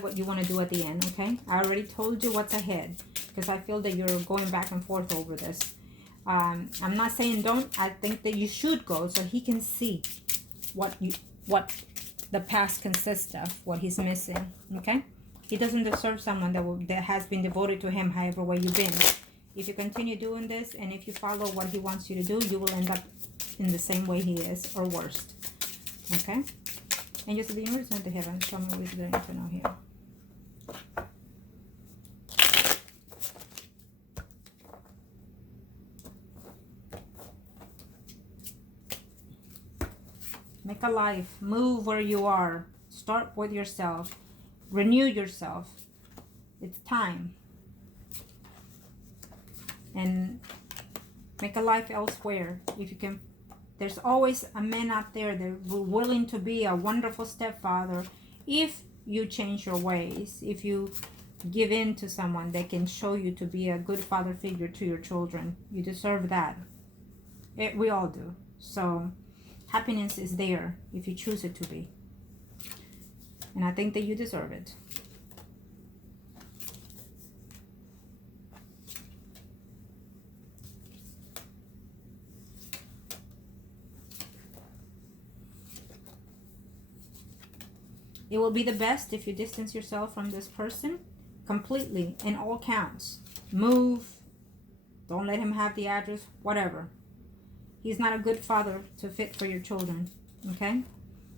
what you want to do at the end, okay? I already told you what's ahead because I feel that you're going back and forth over this. I'm not saying don't. I think that you should go so he can see what the past consists of, what he's missing, okay? He doesn't deserve someone that has been devoted to him however way you've been. If you continue doing this and if you follow what he wants you to do, you will end up in the same way he is or worse, okay? And just the universe and the heaven, show me what is there to know here. Make a life. Move where you are. Start with yourself. Renew yourself. It's time. And make a life elsewhere if you can. There's always a man out there that will willing to be a wonderful stepfather if you change your ways, if you give in to someone that can show you to be a good father figure to your children. You deserve that. We all do. So happiness is there if you choose it to be. And I think that you deserve it. It will be the best if you distance yourself from this person completely in all counts. Move. Don't let him have the address, whatever. He's not a good father to fit for your children, okay?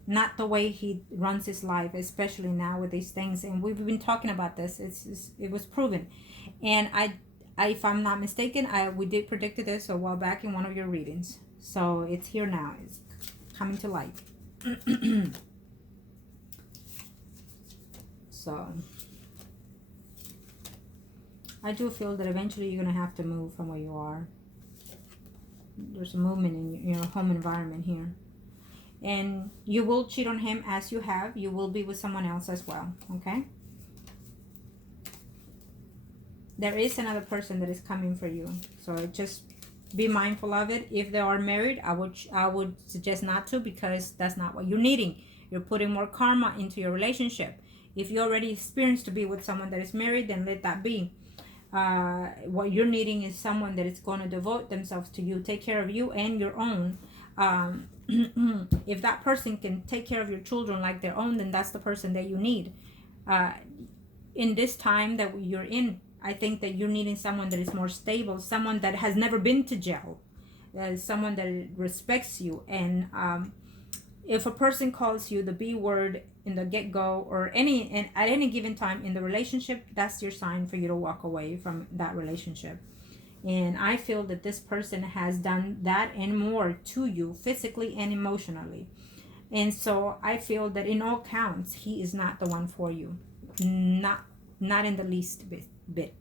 Not the way he runs his life, especially now with these things. And we've been talking about this. It was proven. And I if I'm not mistaken, we did predict this a while back in one of your readings. So it's here now. It's coming to light. So I do feel that eventually you're going to have to move from where you are. There's a movement in your home environment here. And you will cheat on him as you have. You will be with someone else as well, okay? There is another person that is coming for you. So just be mindful of it. If they are married, I would suggest not to, because that's not what you're needing. You're putting more karma into your relationship. If you already experienced to be with someone that is married, then let that be. What you're needing is someone that is going to devote themselves to you, take care of you and your own. If that person can take care of your children like their own, then that's the person that you need. In this time that you're in, I think that you're needing someone that is more stable, someone that has never been to jail, someone that respects you. And if a person calls you the B word in the get-go or at any given time in the relationship, that's your sign for you to walk away from that relationship. And I feel that this person has done that and more to you physically and emotionally. And so I feel that in all counts, he is not the one for you. Not in the least bit.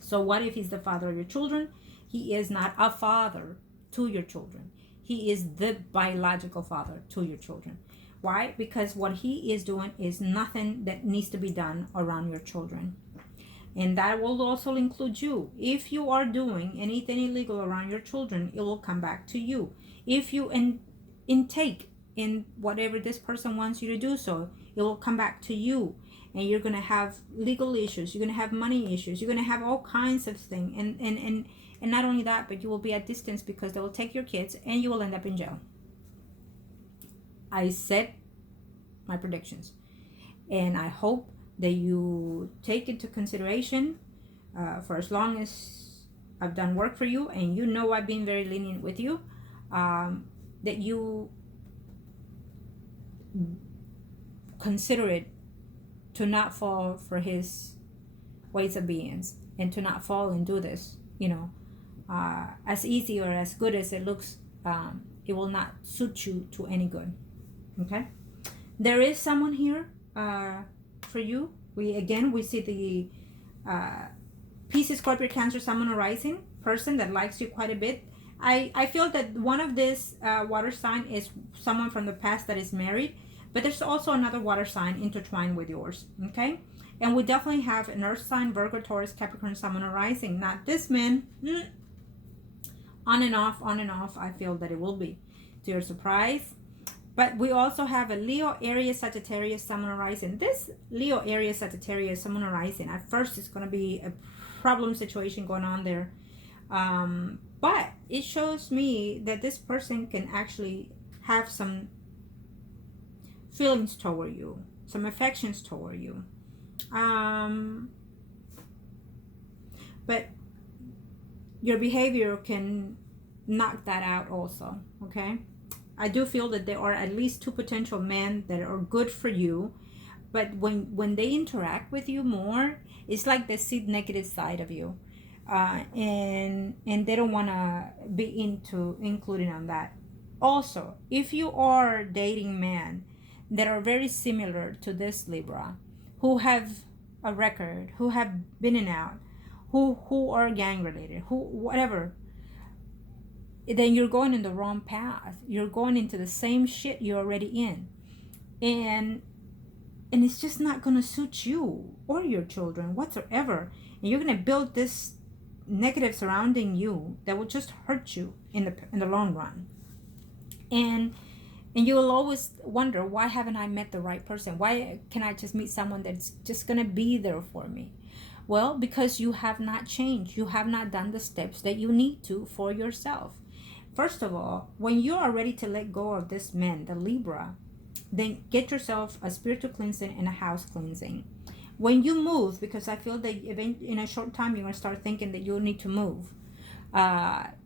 So what if he's the father of your children? He is not a father to your children. He is the biological father to your children. Why? Because what he is doing is nothing that needs to be done around your children. And that will also include you. If you are doing anything illegal around your children, it will come back to you. If you intake in whatever this person wants you to do so, it will come back to you. And you're going to have legal issues. You're going to have money issues. You're going to have all kinds of things. And not only that, but you will be at distance because they will take your kids and you will end up in jail. I said my predictions. And I hope that you take into consideration for as long as I've done work for you, and you know I've been very lenient with you, that you consider it to not fall for his ways of being, and to not fall and do this, as easy or as good as it looks. It will not suit you to any good. Okay, there is someone here for you. We see the Pisces, Scorpio, Cancer, Sun, Moon, Rising person that likes you quite a bit. I feel that one of this water sign is someone from the past that is married, but there's also another water sign intertwined with yours. Okay, and we definitely have an earth sign, Virgo, Taurus, Capricorn, Sun, Moon, Rising. Not this man. On and off. I feel that it will be to your surprise. But we also have a Leo, Aries, Sagittarius, Sun, Moon, Rising. This Leo, Aries, Sagittarius, Sun, Moon, Rising, at first it's going to be a problem situation going on there. But it shows me that this person can actually have some feelings toward you, some affections toward you. But your behavior can knock that out also, okay? I do feel that there are at least two potential men that are good for you, but when they interact with you more, it's like they see the negative side of you, and they don't want to be including on that. Also, if you are dating men that are very similar to this Libra, who have a record, who have been in and out, who are gang related, who whatever, then you're going in the wrong path. You're going into the same shit you're already in. And it's just not going to suit you or your children whatsoever. And you're going to build this negative surrounding you that will just hurt you in the long run. And you will always wonder, why haven't I met the right person? Why can I just meet someone that's just going to be there for me? Well, because you have not changed. You have not done the steps that you need to for yourself. First of all, when you are ready to let go of this man, the Libra, then get yourself a spiritual cleansing and a house cleansing. When you move, because I feel that in a short time you're going to start thinking that you need to move.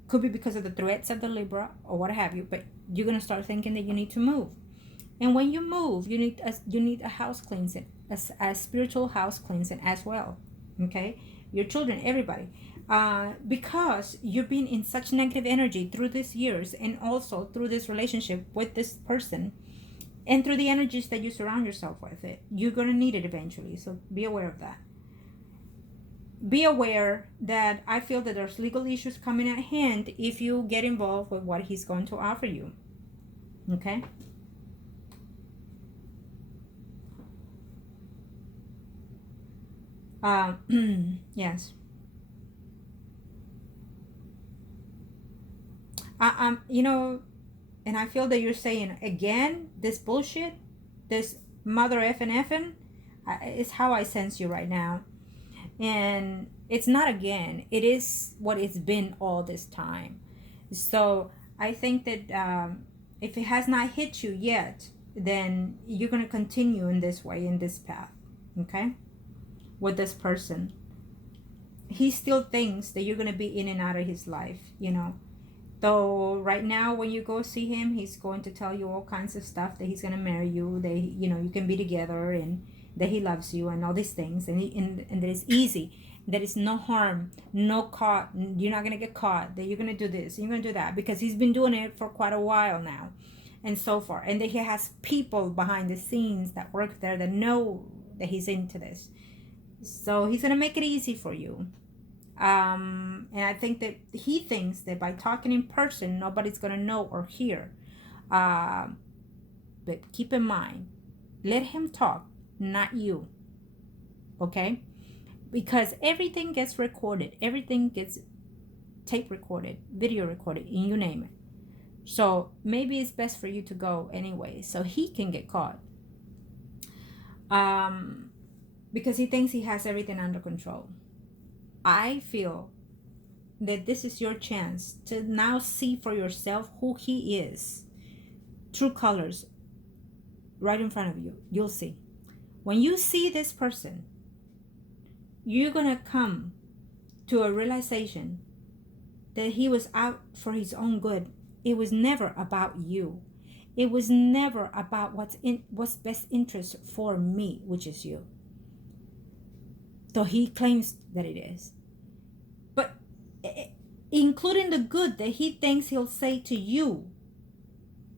Could be because of the threats of the Libra or what have you, but you're going to start thinking that you need to move. And when you move, you need a house cleansing, a spiritual house cleansing as well. Okay, your children, everybody. Because you've been in such negative energy through these years, and also through this relationship with this person, and through the energies that you surround yourself with, you're going to need it eventually. So be aware of that. Be aware that I feel that there's legal issues coming at hand if you get involved with what he's going to offer you. Okay? Yes. And I feel that you're saying, again, this bullshit, this mother effing, is how I sense you right now. And it's not again, it is what it's been all this time. So I think that if it has not hit you yet, then you're going to continue in this way, in this path, okay, with this person. He still thinks that you're going to be in and out of his life, Though right now when you go see him, he's going to tell you all kinds of stuff, that he's going to marry you, that you can be together, and that he loves you, and all these things, and that it's easy, that it's no harm, no caught, you're not going to get caught, that you're going to do this, you're going to do that, because he's been doing it for quite a while now, and so far, and that he has people behind the scenes that work there that know that he's into this. So he's going to make it easy for you. And I think that he thinks that by talking in person, nobody's going to know or hear. But keep in mind, let him talk, not you. Okay? Because everything gets recorded. Everything gets tape recorded, video recorded, and you name it. So maybe it's best for you to go anyway, so he can get caught. Because he thinks he has everything under control. I feel that this is your chance to now see for yourself who he is. True colors, right in front of you. You'll see. When you see this person, you're going to come to a realization that he was out for his own good. It was never about you. It was never about what's best interest for me, which is you. Though he claims that it is. But including the good that he thinks he'll say to you,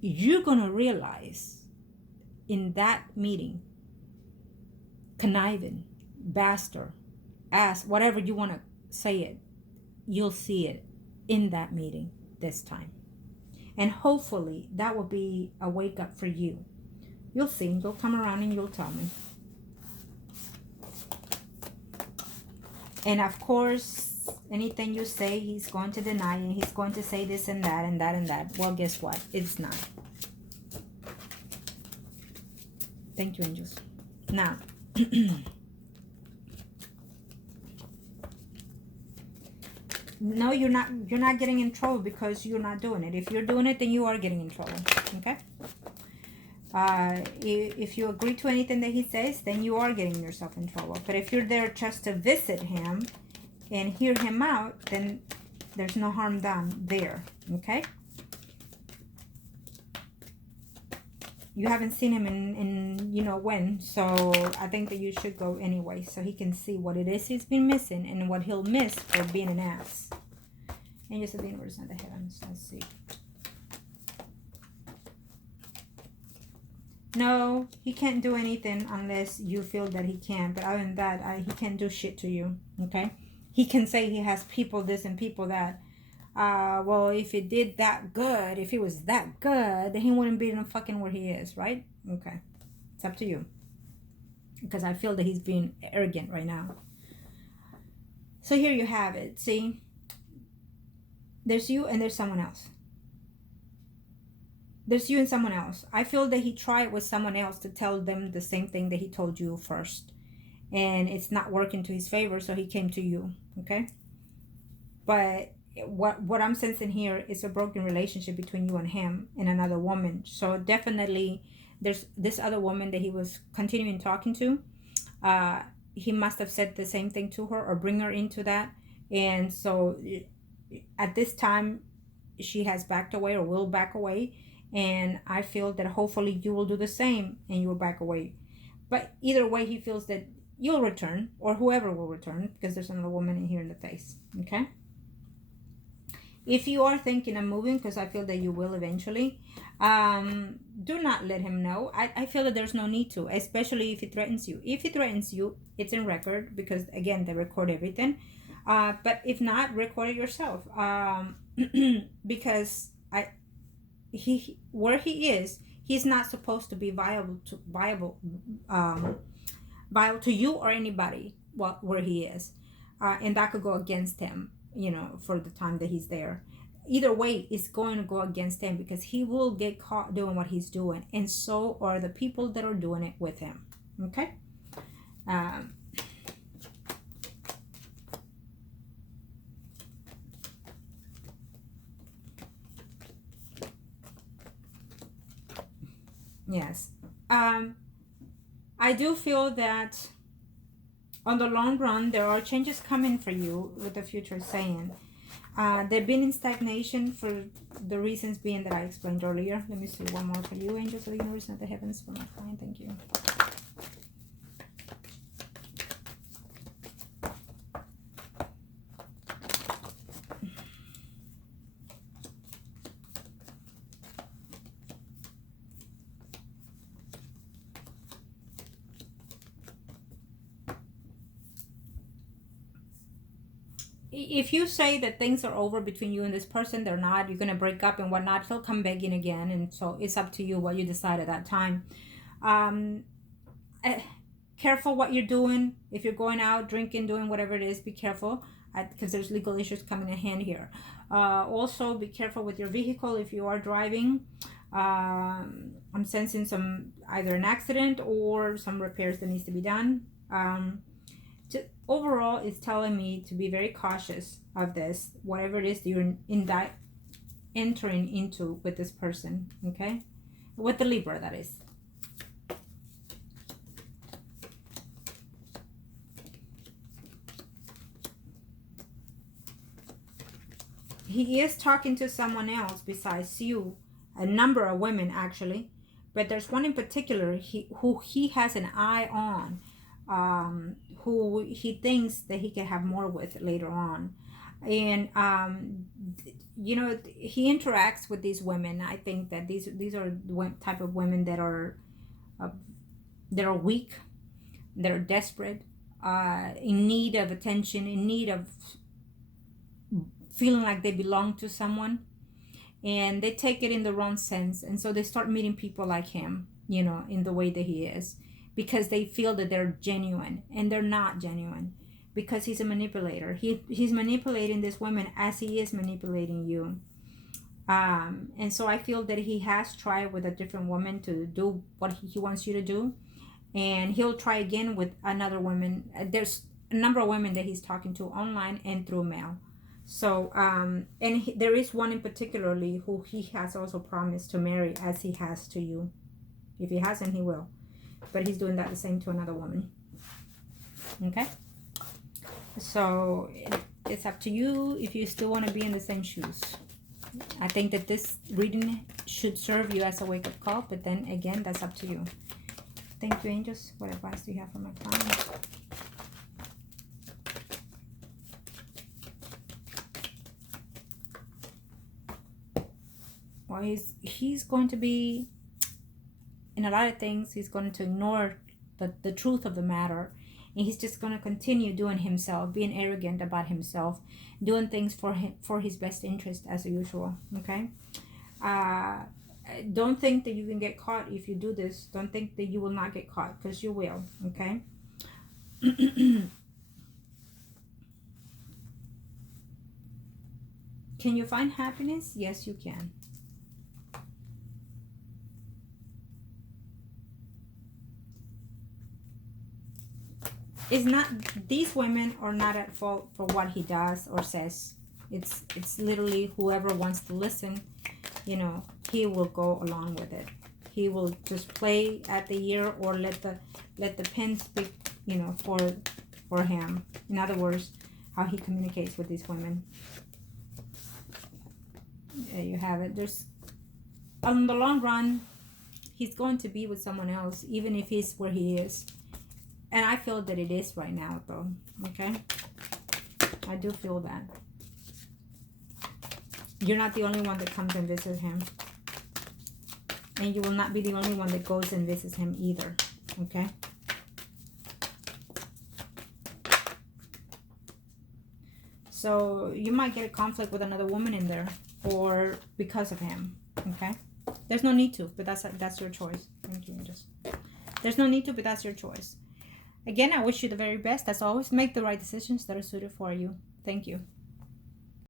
you're going to realize in that meeting, conniving, bastard, ass, whatever you want to say it, you'll see it in that meeting this time. And hopefully that will be a wake up for you. You'll see. You'll come around and you'll tell me. And of course, anything you say, he's going to deny, and he's going to say this and that and that and that. Well, guess what? It's not. Thank you, angels. Now, no, you're not getting in trouble because you're not doing it. If you're doing it, then you are getting in trouble. Okay. If you agree to anything that he says, then you are getting yourself in trouble. But if you're there just to visit him and hear him out, then there's no harm done there. Okay. You haven't seen him in you know when, so I think that you should go anyway, so he can see what it is he's been missing and what he'll miss for being an ass. Angels of the universe and the heavens. Let's see. No, he can't do anything unless you feel that he can. But other than that, he can't do shit to you. Okay? He can say he has people this and people that. Well, if it did that good, if he was that good, then he wouldn't be in fucking where he is, right? Okay. It's up to you. Because I feel that he's being arrogant right now. So here you have it. See? There's you and there's someone else. There's you and someone else. I feel that he tried with someone else to tell them the same thing that he told you first. And it's not working to his favor, so he came to you. Okay? But what I'm sensing here is a broken relationship between you and him and another woman. So definitely there's this other woman that he was continuing talking to. He must have said the same thing to her or bring her into that. And so at this time, she has backed away or will back away. And I feel that hopefully you will do the same and you will back away. But either way, he feels that you'll return or whoever will return because there's another woman in here in the face. Okay? If you are thinking of moving, because I feel that you will eventually, do not let him know. I feel that there's no need to, especially if he threatens you. If he threatens you, it's in record because, again, they record everything. But if not, record it yourself. Because where he is, he's not supposed to be viable to you or anybody where he is, and that could go against him, you know, for the time that he's there. Either way, it's going to go against him because he will get caught doing what he's doing, and so are the people that are doing it with him. Okay. Yes. I do feel that on the long run, there are changes coming for you with the future saying. They've been in stagnation for the reasons being that I explained earlier. Let me see one more for you, angels of the universe and the heavens, for my client. Thank you. If you say that things are over between you and this person, they're not, you're going to break up and whatnot, he'll come begging again. And so it's up to you what you decide at that time. Careful what you're doing. If you're going out, drinking, doing whatever it is, be careful because there's legal issues coming in hand here. Also, be careful with your vehicle if you are driving. I'm sensing either an accident or some repairs that needs to be done. Overall, it's telling me to be very cautious of this, whatever it is that you're entering into with this person, okay? With the Libra, that is. He is talking to someone else besides you, a number of women actually, but there's one in particular who he has an eye on. Who he thinks that he can have more with later on. And you know, he interacts with these women. I think that these are the type of women that are weak, that are desperate, in need of attention, in need of feeling like they belong to someone, and they take it in the wrong sense, and so they start meeting people like him, you know, in the way that he is, because they feel that they're genuine, and they're not genuine, because he's a manipulator. He's manipulating this woman as he is manipulating you. And so I feel that he has tried with a different woman to do what he wants you to do, and he'll try again with another woman. There's a number of women that he's talking to online and through mail. So there is one in particularly who he has also promised to marry, as he has to you. If he hasn't, he will, but he's doing that the same to another woman. Okay, so it's up to you if you still want to be in the same shoes. I think that this reading should serve you as a wake-up call, but then again, that's up to you. Thank you, angels. What advice do you have for my clients? Well, he's going to be, in a lot of things, he's going to ignore the truth of the matter. And he's just going to continue doing himself, being arrogant about himself, doing things for his best interest as usual, okay? Don't think that you can get caught if you do this. Don't think that you will not get caught, because you will, okay? Can you find happiness? Yes, you can. It's not, these women are not at fault for what he does or says. It's literally whoever wants to listen, you know, he will go along with it. He will just play at the ear, or let the pen speak, you know, for him. In other words, how he communicates with these women. There you have it. There's, on the long run, he's going to be with someone else, even if he's where he is. And I feel that it is right now, though. Okay? I do feel that. You're not the only one that comes and visits him. And you will not be the only one that goes and visits him either. Okay? So you might get a conflict with another woman in there, or because of him. Okay? There's no need to, but that's your choice. Thank you. There's no need to, but that's your choice. Again, I wish you the very best. As always, make the right decisions that are suited for you. Thank you.